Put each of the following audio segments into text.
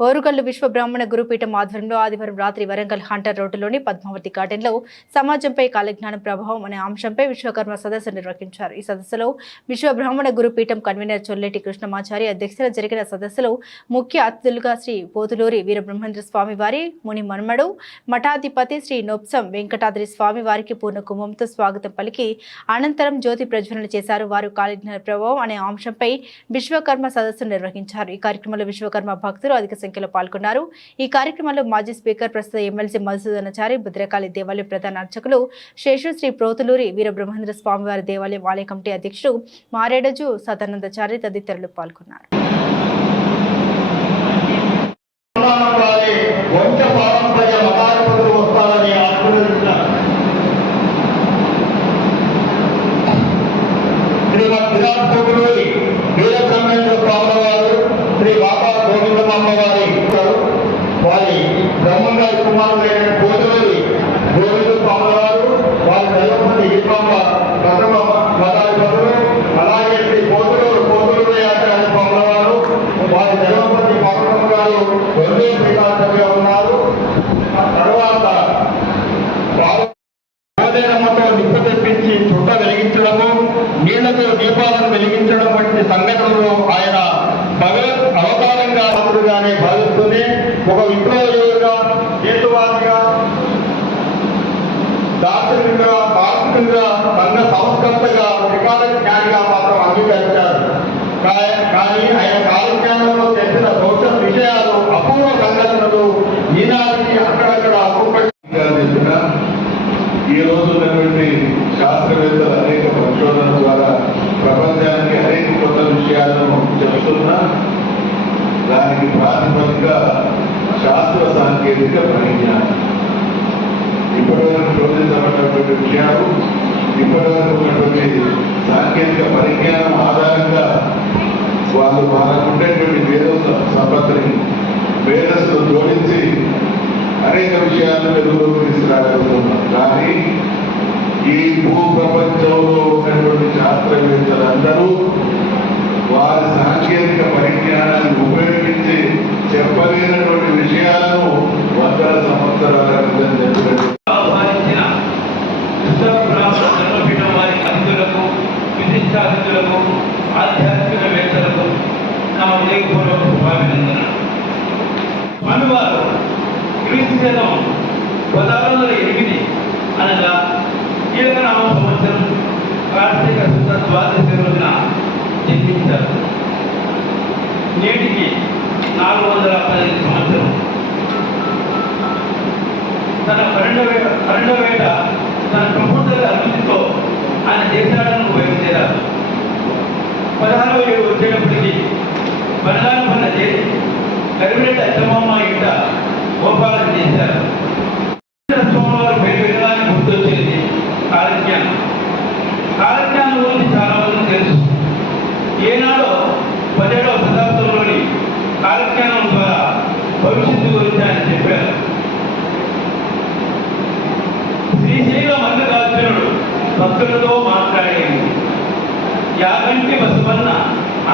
ఓరుగల్లు విశ్వ బ్రాహ్మణ గురుపీఠం ఆధ్వర్యంలో ఆదివారం రాత్రి వరంగల్ హంటర్ రోడ్డులోని పద్మావతి గార్డెన్లో సమాజంపై కాలజ్ఞానం ప్రభావం అనే అంశంపై విశ్వకర్మ సదస్సు నిర్వహించారు. ఈ సదస్సులో విశ్వ బ్రాహ్మణ గురుపీఠం కన్వీనర్ చొల్లెటి కృష్ణమాచారి అధ్యక్షతన జరిగిన సదస్సులో ముఖ్య అతిథులుగా శ్రీ పోతులూరి వీరబ్రహ్మేంద్ర స్వామి వారి ముని మన్మడు మఠాధిపతి శ్రీ నొప్సం వెంకటాద్రి స్వామి వారికి పూర్ణ కుంభంతో స్వాగతం పలికి అనంతరం జ్యోతి ప్రజ్వలన చేశారు. వారు కాలజ్ఞాన ప్రభావం అనే అంశంపై విశ్వకర్మ సదస్సు నిర్వహించారు. ఈ కార్యక్రమంలో విశ్వకర్మ భక్తులు అధిక సంఖ్యలో పాల్గొన్నారు. ఈ కార్యక్రమంలో మాజీ స్పీకర్ ప్రస్తుత ఎమ్మెల్సీ మధుసూదనాచారి భద్రకాళి దేవాలయం ప్రధాన అర్చకులు శేషు శ్రీ ప్రోతులూరి వీరబ్రహ్మేంద్ర స్వామివారి దేవాలయం ఆలయ కమిటీ అధ్యక్షుడు మారేడజు సదానందచారి తదితరులు పాల్గొన్నారు. వీరబ్రహ్మేంద్ర వారు శ్రీ బాబా గోవిందమ్మ వారు వారి బ్రహ్మంగారి వారి. దైవపతి ఈశ్వమ్మ ప్రథమ మతాధిపతులు అలాగే శ్రీ కోటిలూరు వారి దైవపతి పౌర్ణం గారు వందే ఉన్నారు. తర్వాత నిప్ప తెప్పించి చుట్ట వెలిగించడము నీళ్ళతో దీపాలను వెలిగించడం వంటి సంఘటనలో ఆయన భగవత్ దార్శనికంగా మార్పుగా సంఘ సంస్కర్తగా త్రికాల జ్ఞానిగా మాత్రం అంగీకరించారు. కానీ ఆయన కాలజ్ఞానంలో తెలిసిన భవిష్యత్ విషయాలు అపూర్వ సంఘటనలు ఈనాటికి అక్కడక్కడ అప్పుపట్టి ఈ రోజు ఉన్నటువంటి శాస్త్రవేత్తలు అనేక పరిశోధనల ద్వారా ప్రపంచానికి అనేక కొత్త విషయాలను చెబుతున్నా దానికి ప్రాతిపదిక శాస్త్ర సాంకేతిక పరిజ్ఞానం. ఇప్పటివరకు ఉన్నటువంటి విషయాలు ఇప్పటివరకు ఉన్నటువంటి సాంకేతిక పరిజ్ఞానం ఆధారంగా వాళ్ళు వాళ్ళకు ఉండేటువంటి వేద సంపత్తిని వేదస్సును జోడించి అనేక విషయాలను వెలుగులోకి తీసుకురాగలుగుతున్నారు. కానీ ఈ భూ ప్రపంచంలో ఉన్నటువంటి శాస్త్రవేత్తలందరూ వారి సాంకేతిక పరిజ్ఞానాన్ని ఉపయోగించి చెప్పలేనటువంటి విషయాలు మనువారు క్రీస్తు శతం పదహారు వందల ఎనిమిది అనగా కీలకనామ సంవత్సరం కార్తీక శుద్ధ ద్వాదశి రోజున జన్మించారు. నేటికి నాలుగు వందల పదిహేను సంవత్సరం. తన పన్నెండవ పన్నెండవ ఏట తన ప్రభుత్వ అభివృద్ధితో ఆయన దేశాలను బయలుదేరారు పదహారవ ఏడు వచ్చేటప్పటికి బలగాను పన్న చేసి కరిమిరెడ్డి అచ్చమ్మ ఇంట గోపాలం చేశారు. సోమవారం పేరు వినడానికి గుర్తొచ్చేది కాలజ్ఞానం కాలజ్ఞానం గురించి చాలా మంది తెలుసు. ఏనాడో పదిహేడవ శతాబ్దంలోని కాలజ్ఞానం ద్వారా భవిష్యత్తు గురించి ఆయన చెప్పారు. శ్రీశైల మల్లికార్జునుడు భక్తులతో మాట్లాడేది యాగంటి బసవన్న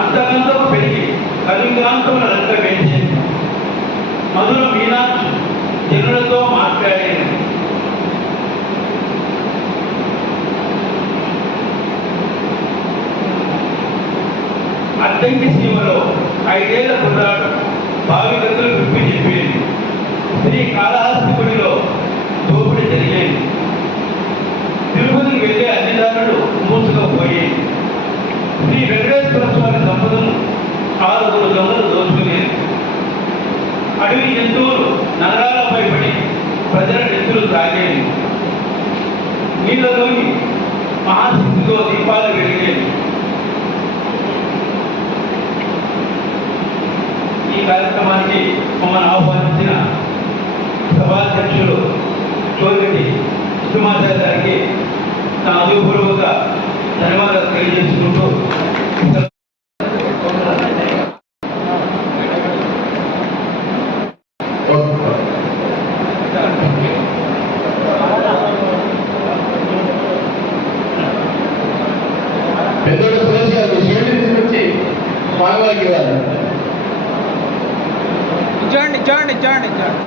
అంతకంతో పెరిగి కలింగాంతముల రంగ మధుర మీనాక్షి జనులతో మాట్లాడేది అద్దంకి సీమలో ఐదేళ్ళ కుర్రాడు బావి గతులు విప్పి చెప్పింది శ్రీ కాళహస్తి ప్రజల నెత్తులు నీళ్ళలోని మహాశక్తితో దీపాలు వెలిగేవి ఈ కార్యక్రమానికి మమ్మల్ని ఆహ్వానించిన పెద్దోడు సురేష్ గారు షేడ్ తీసుకొచ్చి మానవాళికి ఇవ్వాలి. చూడండి చూడండి చూడండి చూడండి.